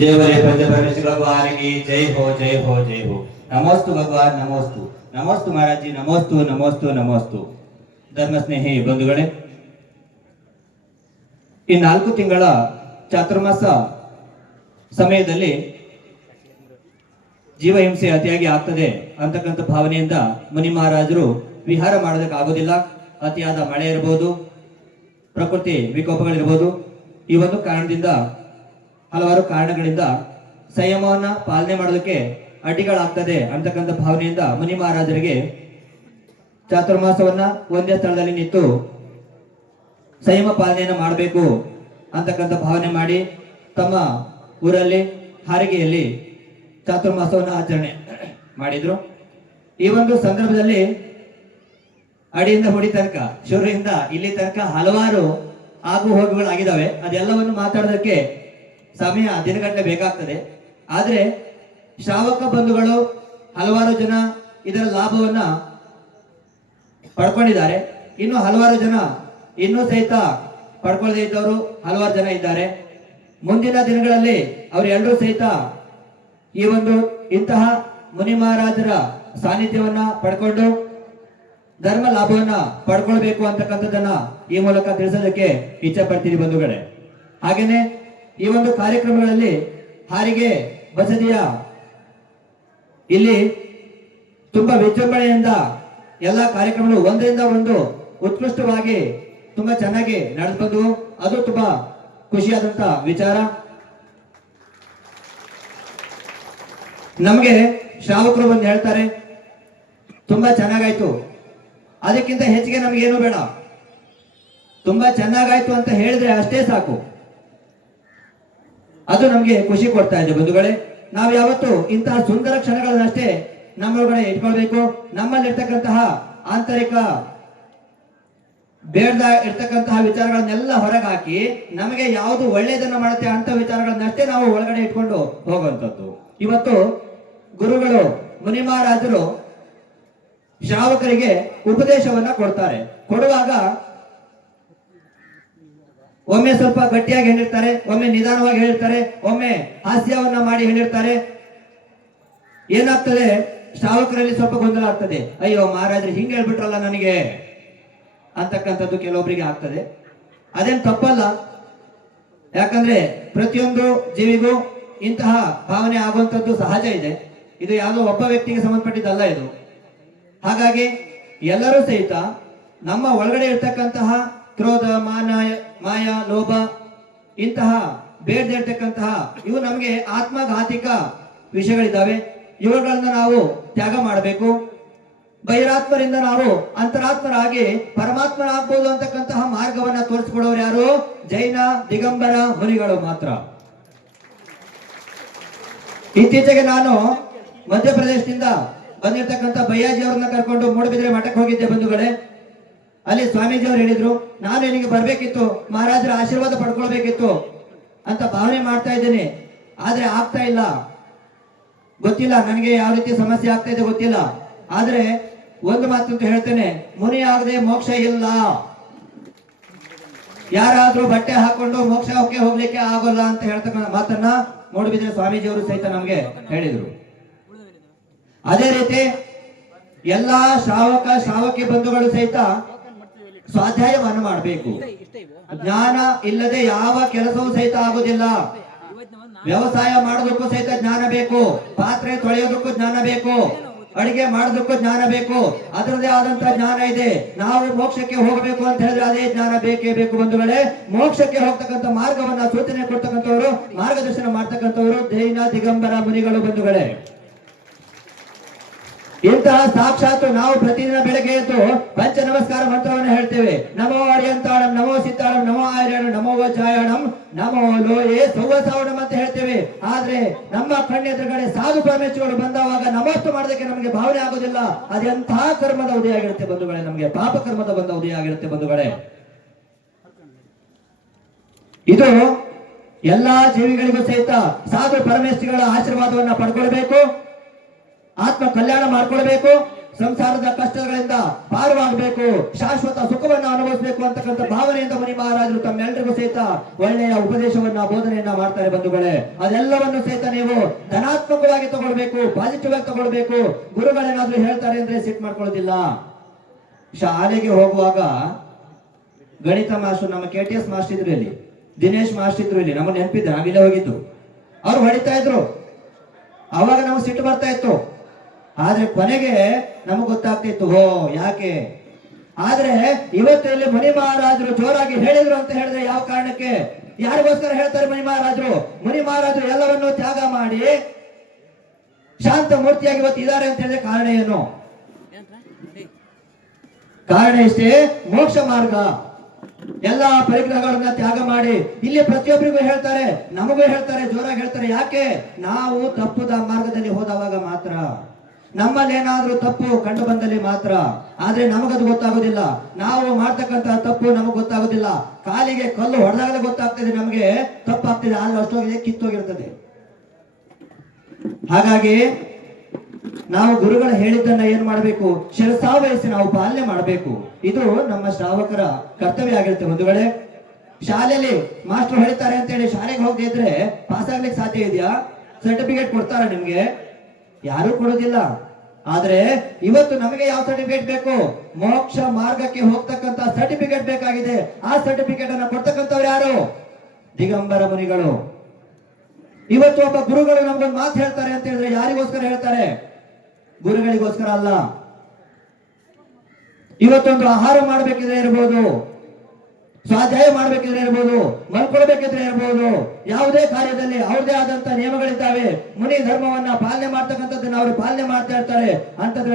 ದೇವರೇ ಪಂಚ ಪರಮೇಶ್ವರ ಭಗವಾನಿಗೆ ಜೈ ಹೋ ಜೈ ಹೋ ಜೈ ಹೋ. ನಮೋಸ್ತು ಭಗವಾನ್, ನಮೋಸ್ತು. ನಮೋಸ್ತು ಮಹಾರಾಜಿ, ನಮೋಸ್ತು ನಮೋಸ್ತು ನಮೋಸ್ತು. ಧರ್ಮ ಸ್ನೇಹಿ ಬಂಧುಗಳೇ, ಈ ನಾಲ್ಕು ತಿಂಗಳ ಚಾತುರ್ಮಾಸ ಸಮಯದಲ್ಲಿ ಜೀವ ಜೀವಹಿಂಸೆ ಅತಿಯಾಗಿ ಆಗ್ತದೆ ಅಂತಕ್ಕಂಥ ಭಾವನೆಯಿಂದ ಮುನಿ ಮಹಾರಾಜರು ವಿಹಾರ ಮಾಡೋದಕ್ಕಾಗೋದಿಲ್ಲ. ಅತಿಯಾದ ಮಳೆ ಇರಬಹುದು ಪ್ರಕೃತಿ ವಿಕೋಪಗಳಿರ್ಬೋದು. ಈ ಒಂದು ಕಾರಣದಿಂದ ಹಲವಾರು ಕಾರಣಗಳಿಂದ ಸಂಯಮವನ್ನ ಪಾಲನೆ ಮಾಡೋದಕ್ಕೆ ಅಡ್ಡಿಗಳಾಗ್ತದೆ ಅಂತಕ್ಕಂಥ ಭಾವನೆಯಿಂದ ಮುನಿ ಮಹಾರಾಜರಿಗೆ ಚಾತುರ್ಮಾಸವನ್ನ ಒಂದೇ ಸ್ಥಳದಲ್ಲಿ ನಿಂತು ಸಂಯಮ ಪಾಲನೆಯನ್ನು ಮಾಡಬೇಕು ಅಂತಕ್ಕಂಥ ಭಾವನೆ ಮಾಡಿ ತಮ್ಮ ಊರಲ್ಲಿ, ಹಾರಿಗೆಯಲ್ಲಿ ಚಾತುರ್ಮಾಸವನ್ನು ಆಚರಣೆ ಮಾಡಿದ್ರು. ಈ ಒಂದು ಸಂದರ್ಭದಲ್ಲಿ ಅಡಿಯಿಂದ ಹೊಡಿ ತನಕ ಶುರುವಿಂದ ಇಲ್ಲಿ ತನಕ ಹಲವಾರು ಆಗು ಹೋಗುಗಳಾಗಿದ್ದಾವೆ. ಅದೆಲ್ಲವನ್ನು ಮಾತಾಡೋದಕ್ಕೆ ಸಮಯ ದಿನಗಟ್ಟಲೆ ಬೇಕಾಗ್ತದೆ. ಆದ್ರೆ ಶ್ರಾವಕ ಬಂಧುಗಳು ಹಲವಾರು ಜನ ಇದರ ಲಾಭವನ್ನ ಪಡ್ಕೊಂಡಿದ್ದಾರೆ. ಇನ್ನು ಹಲವಾರು ಜನ ಇನ್ನೂ ಸಹಿತ ಪಡ್ಕೊಳ್ಳದೇ ಇದ್ದವರು ಹಲವಾರು ಜನ ಇದ್ದಾರೆ. ಮುಂದಿನ ದಿನಗಳಲ್ಲಿ ಅವರೆಲ್ಲರೂ ಸಹಿತ ಈ ಒಂದು ಇಂತಹ ಮುನಿ ಮಹಾರಾಜರ ಸಾನ್ನಿಧ್ಯವನ್ನ ಪಡ್ಕೊಂಡು ಧರ್ಮ ಲಾಭವನ್ನ ಪಡ್ಕೊಳ್ಬೇಕು ಅಂತಕ್ಕಂಥದ್ದನ್ನ ಈ ಮೂಲಕ ತಿಳಿಸೋದಕ್ಕೆ ಇಚ್ಛೆ ಪಡ್ತೀನಿ ಬಂಧುಗಳೇ. ಹಾಗೇನೆ ಈ ಒಂದು ಕಾರ್ಯಕ್ರಮಗಳಲ್ಲಿ ಹಾರಿಗೆ ಬಸದಿಯ ಇಲ್ಲಿ ತುಂಬಾ ವಿಜೃಂಭಣೆಯಿಂದ ಎಲ್ಲ ಕಾರ್ಯಕ್ರಮಗಳು ಒಂದರಿಂದ ಒಂದು ಉತ್ಕೃಷ್ಟವಾಗಿ ತುಂಬಾ ಚೆನ್ನಾಗಿ ನಡೆದು ಅದು ತುಂಬಾ ಖುಷಿಯಾದಂತ ವಿಚಾರ. ನಮಗೆ ಶ್ರಾವಕರು ಬಂದು ಹೇಳ್ತಾರೆ, ತುಂಬಾ ಚೆನ್ನಾಗಾಯ್ತು. ಅದಕ್ಕಿಂತ ಹೆಚ್ಚಿಗೆ ನಮ್ಗೆ ಏನು ಬೇಡ. ತುಂಬಾ ಚೆನ್ನಾಗಾಯ್ತು ಅಂತ ಹೇಳಿದ್ರೆ ಅಷ್ಟೇ ಸಾಕು. ಅದು ನಮ್ಗೆ ಖುಷಿ ಕೊಡ್ತಾ ಇದೆ ಬಂಧುಗಳೇ. ನಾವು ಯಾವತ್ತು ಇಂತಹ ಸುಂದರ ಕ್ಷಣಗಳನ್ನಷ್ಟೇ ನಮ್ಮೊಳಗಡೆ ಇಟ್ಕೊಳ್ಬೇಕು. ನಮ್ಮಲ್ಲಿರ್ತಕ್ಕಂತಹ ಆಂತರಿಕ ಬೇಡದ ಇರ್ತಕ್ಕಂತಹ ವಿಚಾರಗಳನ್ನೆಲ್ಲ ಹೊರಗೆ ಹಾಕಿ ನಮಗೆ ಯಾವುದು ಒಳ್ಳೆಯದನ್ನ ಮಾಡುತ್ತೆ ಅಂತ ವಿಚಾರಗಳನ್ನಷ್ಟೇ ನಾವು ಒಳಗಡೆ ಇಟ್ಕೊಂಡು ಹೋಗುವಂಥದ್ದು. ಇವತ್ತು ಗುರುಗಳು, ಮುನಿ ಮಹಾರಾಜರು ಶ್ರಾವಕರಿಗೆ ಉಪದೇಶವನ್ನ ಕೊಡ್ತಾರೆ. ಕೊಡುವಾಗ ಒಮ್ಮೆ ಸ್ವಲ್ಪ ಗಟ್ಟಿಯಾಗಿ ಹೇಳಿರ್ತಾರೆ ಒಮ್ಮೆ ನಿಧಾನವಾಗಿ ಹೇಳಿರ್ತಾರೆ ಒಮ್ಮೆ ಹಾಸ್ಯವನ್ನ ಮಾಡಿ ಹೇಳಿರ್ತಾರೆ ಏನಾಗ್ತದೆ? ಶ್ರಾವಕರಲ್ಲಿ ಸ್ವಲ್ಪ ಗೊಂದಲ ಆಗ್ತದೆ. ಅಯ್ಯೋ, ಮಹಾರಾಜರು ಹಿಂಗೆ ಹೇಳ್ಬಿಟ್ರಲ್ಲ ನನಗೆ? ಅಂತಕ್ಕಂಥದ್ದು ಕೆಲವೊಬ್ಬರಿಗೆ ಆಗ್ತದೆ. ಅದೇನ್ ತಪ್ಪಲ್ಲ. ಯಾಕಂದ್ರೆ ಪ್ರತಿಯೊಂದು ಜೀವಿಗೂ ಇಂತಹ ಭಾವನೆ ಆಗುವಂಥದ್ದು ಸಹಜ ಇದೆ. ಇದು ಯಾವುದೋ ಒಬ್ಬ ವ್ಯಕ್ತಿಗೆ ಸಂಬಂಧಪಟ್ಟಿದ್ದಲ್ಲ ಇದು. ಹಾಗಾಗಿ ಎಲ್ಲರೂ ಸಹಿತ ನಮ್ಮ ಒಳಗಡೆ ಇರ್ತಕ್ಕಂತಹ ಕ್ರೋಧ, ಮಾನ ಮಾಯ, ಲೋಭ, ಇಂತಹ ಬೇಡದೆ ಇರ್ತಕ್ಕಂತಹ ಇವು ನಮಗೆ ಆತ್ಮಘಾತಿಕ ವಿಷಯಗಳಿದ್ದಾವೆ. ಇವುಗಳನ್ನ ನಾವು ತ್ಯಾಗ ಮಾಡಬೇಕು. ಬಹಿರಾತ್ಮರಿಂದ ನಾವು ಅಂತರಾತ್ಮರಾಗಿ ಪರಮಾತ್ಮರಾಗ್ಬೋದು ಅಂತಕ್ಕಂತಹ ಮಾರ್ಗವನ್ನ ತೋರಿಸ್ಕೊಡೋರು ಯಾರು? ಜೈನ, ದಿಗಂಬರ ಮುನಿಗಳು ಮಾತ್ರ. ಇತ್ತೀಚೆಗೆ ನಾನು ಮಧ್ಯಪ್ರದೇಶದಿಂದ ಬಂದಿರತಕ್ಕಂತ ಬಯ್ಯಾಜಿ ಅವ್ರನ್ನ ಕರ್ಕೊಂಡು ಮೂಡಬಿದ್ರೆ ಮಠಕ್ಕೆ ಹೋಗಿದ್ದೆ ಬಂಧುಗಳೇ. ಅಲ್ಲಿ ಸ್ವಾಮೀಜಿ ಅವರು ಹೇಳಿದ್ರು ನಾನು ಇಲ್ಲಿಗೆ ಬರಬೇಕಿತ್ತು, ಮಹಾರಾಜರ ಆಶೀರ್ವಾದ ಪಡ್ಕೊಳ್ಬೇಕಿತ್ತು ಅಂತ ಭಾವನೆ ಮಾಡ್ತಾ ಇದ್ದೇನೆ. ಆದ್ರೆ ಆಗ್ತಾ ಇಲ್ಲ. ಗೊತ್ತಿಲ್ಲ ನನಗೆ ಯಾವ ರೀತಿ ಸಮಸ್ಯೆ ಆಗ್ತಾ ಇದೆ ಗೊತ್ತಿಲ್ಲ. ಆದ್ರೆ ಒಂದು ಮಾತಂತ ಹೇಳ್ತೇನೆ, ಮುನಿ ಆಗದೆ ಮೋಕ್ಷ ಇಲ್ಲ. ಯಾರಾದ್ರೂ ಬಟ್ಟೆ ಹಾಕೊಂಡು ಮೋಕ್ಷಕ್ಕೆ ಹೋಗ್ಲಿಕ್ಕೆ ಆಗೋಲ್ಲ ಅಂತ ಹೇಳ್ತಕ್ಕಂಥ ಮಾತನ್ನ ನೋಡಿಬಿದ್ರೆ ಸ್ವಾಮೀಜಿಯವರು ಸಹಿತ ನಮ್ಗೆ ಹೇಳಿದ್ರು. ಅದೇ ರೀತಿ ಎಲ್ಲಾ ಶ್ರಾವಕ ಶ್ರಾವಕಿ ಬಂಧುಗಳು ಸಹಿತ ಸ್ವಾಧ್ಯಾಯವನ್ನು ಮಾಡಬೇಕು. ಜ್ಞಾನ ಇಲ್ಲದೆ ಯಾವ ಕೆಲಸವೂ ಸಹಿತ ಆಗುದಿಲ್ಲ. ವ್ಯವಸಾಯ ಮಾಡೋದಕ್ಕೂ ಸಹಿತ ಜ್ಞಾನ ಬೇಕು. ಪಾತ್ರೆ ತೊಳೆಯೋದಕ್ಕೂ ಜ್ಞಾನ ಬೇಕು. ಅಡಿಗೆ ಮಾಡೋದಕ್ಕೂ ಜ್ಞಾನ ಬೇಕು. ಅದರದೇ ಆದಂತ ಜ್ಞಾನ ಇದೆ. ನಾವು ಮೋಕ್ಷಕ್ಕೆ ಹೋಗಬೇಕು ಅಂತ ಹೇಳಿದ್ರೆ ಅದೇ ಜ್ಞಾನ ಬೇಕೇ ಬೇಕು ಬಂಧುಗಳೇ. ಮೋಕ್ಷಕ್ಕೆ ಹೋಗ್ತಕ್ಕಂಥ ಮಾರ್ಗವನ್ನ ಸೂಚನೆ ಕೊಡ್ತಕ್ಕಂಥವ್ರು ಮಾರ್ಗದರ್ಶನ ಮಾಡ್ತಕ್ಕಂಥವ್ರು ಜೈನ ದಿಗಂಬರ ಮುನಿಗಳು ಬಂಧುಗಳೇ. ಇಂತಹ ಸಾಕ್ಷಾತ್ ನಾವು ಪ್ರತಿದಿನ ಬೆಳಗ್ಗೆ ಎದ್ದು ಪಂಚ ನಮಸ್ಕಾರ ಮಂತ್ರವನ್ನು ಹೇಳ್ತೇವೆ. ನಮೋ ಅರಿಯಂತಾಳಂ ನಮೋ ಸಿತ್ತಾಳಂ ನಮೋ ಆರ್ಯಣ, ನಮೋ ವಜ್ರಾಯಣಂ ನಮೋ ಲೋಯೇ ಸೌವಸಾವಣಂ ಅಂತ ಹೇಳ್ತೇವೆ. ಆದ್ರೆ ನಮ್ಮ ಕಣ್ಣೆದುರುಗಡೆ ಸಾಧು ಪರಮೇಶ್ವರರು ಬಂದವಾಗ ನಮಸ್ತು ಮಾಡೋದಕ್ಕೆ ನಮಗೆ ಭಾವನೆ ಆಗೋದಿಲ್ಲ. ಅದೆಂತಹ ಕರ್ಮದ ಉದಯ ಆಗಿರುತ್ತೆ ಬಂಧುಗಳೇ, ನಮಗೆ ಪಾಪ ಕರ್ಮದ ಬಂದ ಉದಯ ಆಗಿರುತ್ತೆ ಬಂಧುಗಳೇ. ಇದು ಎಲ್ಲಾ ಜೀವಿಗಳಿಗೂ ಸಹಿತ ಸಾಧು ಪರಮೇಶ್ವರಿಗಳ ಆಶೀರ್ವಾದವನ್ನ ಪಡ್ಕೊಳ್ಬೇಕು. ಆತ್ಮ ಕಲ್ಯಾಣ ಮಾಡ್ಕೊಳ್ಬೇಕು, ಸಂಸಾರದ ಕಷ್ಟಗಳಿಂದ ಪಾರವಾಗಬೇಕು, ಶಾಶ್ವತ ಸುಖವನ್ನ ಅನುಭವಿಸಬೇಕು ಅಂತಕ್ಕಂಥ ಭಾವನೆಯಿಂದ ಮನಿ ಮಹಾರಾಜರು ತಮ್ಮೆಲ್ಲರಿಗೂ ಸಹಿತ ಒಳ್ಳೆಯ ಉಪದೇಶವನ್ನ, ಬೋಧನೆಯನ್ನ ಮಾಡ್ತಾರೆ ಬಂಧುಗಳೇ. ಅದೆಲ್ಲವನ್ನು ಸಹಿತ ನೀವು ಧನಾತ್ಮಕವಾಗಿ ತಗೊಳ್ಬೇಕು ಪಾಸಿಟಿವ್ ಆಗಿ ತಗೊಳ್ಬೇಕು. ಗುರುಗಳೇನಾದ್ರೂ ಹೇಳ್ತಾರೆ ಅಂದ್ರೆ ಸಿಟ್ ಮಾಡ್ಕೊಳ್ಳೋದಿಲ್ಲ. ಶಾಲೆಗೆ ಹೋಗುವಾಗ ಗಣಿತ ಮಾಸ್ಟರ್ ನಮ್ಮ ಕೆ ಟಿ ಎಸ್ ಮಾಸ್ಟರ್ ಇದ್ರು ಇಲ್ಲಿ, ದಿನೇಶ್ ಮಾಸ್ಟರ್ ಇದ್ರು ಇಲ್ಲಿ ನಮ್ಮ ನೆನಪಿದ್ದೆ, ನಾವಿಲ್ಲೇ ಹೋಗಿದ್ದು. ಅವ್ರು ಹೊಡಿತಾ ಇದ್ರು. ಅವಾಗ ನಾವು ಸಿಟ್ಟು ಬರ್ತಾ ಇತ್ತು. ಆದ್ರೆ ಕೊನೆಗೆ ನಮಗ್ ಗೊತ್ತಾಗ್ತಿತ್ತು ಹೋ ಯಾಕೆ? ಆದ್ರೆ ಇವತ್ತು ಇಲ್ಲಿ ಮುನಿ ಮಹಾರಾಜರು ಜೋರಾಗಿ ಹೇಳಿದ್ರು ಅಂತ ಹೇಳಿದ್ರೆ ಯಾವ ಕಾರಣಕ್ಕೆ? ಯಾರಿಗೋಸ್ಕರ ಹೇಳ್ತಾರೆ ಮುನಿ ಮಹಾರಾಜರು? ಮುನಿ ಮಹಾರಾಜರು ಎಲ್ಲವನ್ನೂ ತ್ಯಾಗ ಮಾಡಿ ಶಾಂತ ಮೂರ್ತಿಯಾಗಿ ಇವತ್ತು ಇದ್ದಾರೆ ಅಂತ ಹೇಳಿದ್ರೆ ಕಾರಣ ಏನು? ಕಾರಣ ಇಷ್ಟೇ, ಮೋಕ್ಷ ಮಾರ್ಗ. ಎಲ್ಲಾ ಪರಿಗ್ರಹಗಳನ್ನ ತ್ಯಾಗ ಮಾಡಿ. ಇಲ್ಲಿ ಪ್ರತಿಯೊಬ್ಬರಿಗೂ ಹೇಳ್ತಾರೆ, ನಮಗೂ ಹೇಳ್ತಾರೆ, ಜೋರಾಗಿ ಹೇಳ್ತಾರೆ. ಯಾಕೆ? ನಾವು ತಪ್ಪುದ ಮಾರ್ಗದಲ್ಲಿ ಹೋದವಾಗ ಮಾತ್ರ. ನಮ್ಮಲ್ಲಿ ಏನಾದ್ರೂ ತಪ್ಪು ಕಂಡು ಬಂದಲ್ಲಿ ಮಾತ್ರ, ಆದ್ರೆ ನಮಗದು ಗೊತ್ತಾಗೋದಿಲ್ಲ. ನಾವು ಮಾಡ್ತಕ್ಕಂತಹ ತಪ್ಪು ನಮಗ್ ಗೊತ್ತಾಗೋದಿಲ್ಲ. ಕಾಲಿಗೆ ಕಲ್ಲು ಹೊಡೆದಾಗಲೇ ಗೊತ್ತಾಗ್ತದೆ ನಮಗೆ. ತಪ್ಪಾಗ್ತದೆ, ಆದ್ರೆ ಅಷ್ಟೋಗಿದೆ ಕಿತ್ತೋಗಿರ್ತದೆ. ಹಾಗಾಗಿ ನಾವು ಗುರುಗಳು ಹೇಳಿದ್ದನ್ನ ಏನ್ ಮಾಡಬೇಕು? ಶಿರಸಾವಹಿಸಿ ನಾವು ಪಾಲನೆ ಮಾಡಬೇಕು. ಇದು ನಮ್ಮ ಶ್ರಾವಕರ ಕರ್ತವ್ಯ ಆಗಿರುತ್ತೆ ಬಂಧುಗಳೇ. ಶಾಲೆಯಲ್ಲಿ ಮಾಸ್ಟರ್ ಹೇಳ್ತಾರೆ ಅಂತ ಹೇಳಿ ಶಾಲೆಗೆ ಹೋಗದೆ ಇದ್ರೆ ಪಾಸ್ ಆಗ್ಲಿಕ್ಕೆ ಸಾಧ್ಯ ಇದೆಯಾ? ಸರ್ಟಿಫಿಕೇಟ್ ಕೊಡ್ತಾರ ನಿಮ್ಗೆ? ಯಾರು ಕೊಡೋದಿಲ್ಲ ಆದ್ರೆ ಇವತ್ತು ನಮಗೆ ಯಾವ ಸರ್ಟಿಫಿಕೇಟ್ ಬೇಕು? ಮೋಕ್ಷ ಮಾರ್ಗಕ್ಕೆ ಹೋಗ್ತಕ್ಕಂತ ಸರ್ಟಿಫಿಕೇಟ್ ಬೇಕಾಗಿದೆ. ಆ ಸರ್ಟಿಫಿಕೇಟ್ ಅನ್ನ ಕೊಡ್ತಕ್ಕಂಥವ್ರು ಯಾರು? ದಿಗಂಬರ ಮುನಿಗಳು. ಇವತ್ತು ಒಬ್ಬ ಗುರುಗಳು ನಮ್ಗೊಂದು ಮಾತು ಹೇಳ್ತಾರೆ ಅಂತ ಹೇಳಿದ್ರೆ ಯಾರಿಗೋಸ್ಕರ ಹೇಳ್ತಾರೆ? ಗುರುಗಳಿಗೋಸ್ಕರ ಅಲ್ಲ. ಇವತ್ತೊಂದು ಆಹಾರ ಮಾಡ್ಬೇಕಿದ್ರೆ ಇರ್ಬೋದು. ಸ್ವಾಧ್ಯಾಯ ಮಾಡ್ಬೇಕಿದ್ರೆ ಇರ್ಬೋದು ಮಲ್ಕೊಳ್ಬೇಕಿದ್ರೆ ಇರ್ಬೋದು, ಯಾವುದೇ ಕಾರ್ಯದಲ್ಲಿ ಅವ್ರದೇ ಆದಂತ ನಿಯಮಗಳಿದ್ದಾವೆ, ಮುನಿ ಧರ್ಮವನ್ನ ಪಾಲನೆ ಮಾಡ್ತಕ್ಕಂಥದ್ದನ್ನ ಅವರು ಪಾಲನೆ ಮಾಡ್ತಾ ಇರ್ತಾರೆ ಅಂತದ್ರ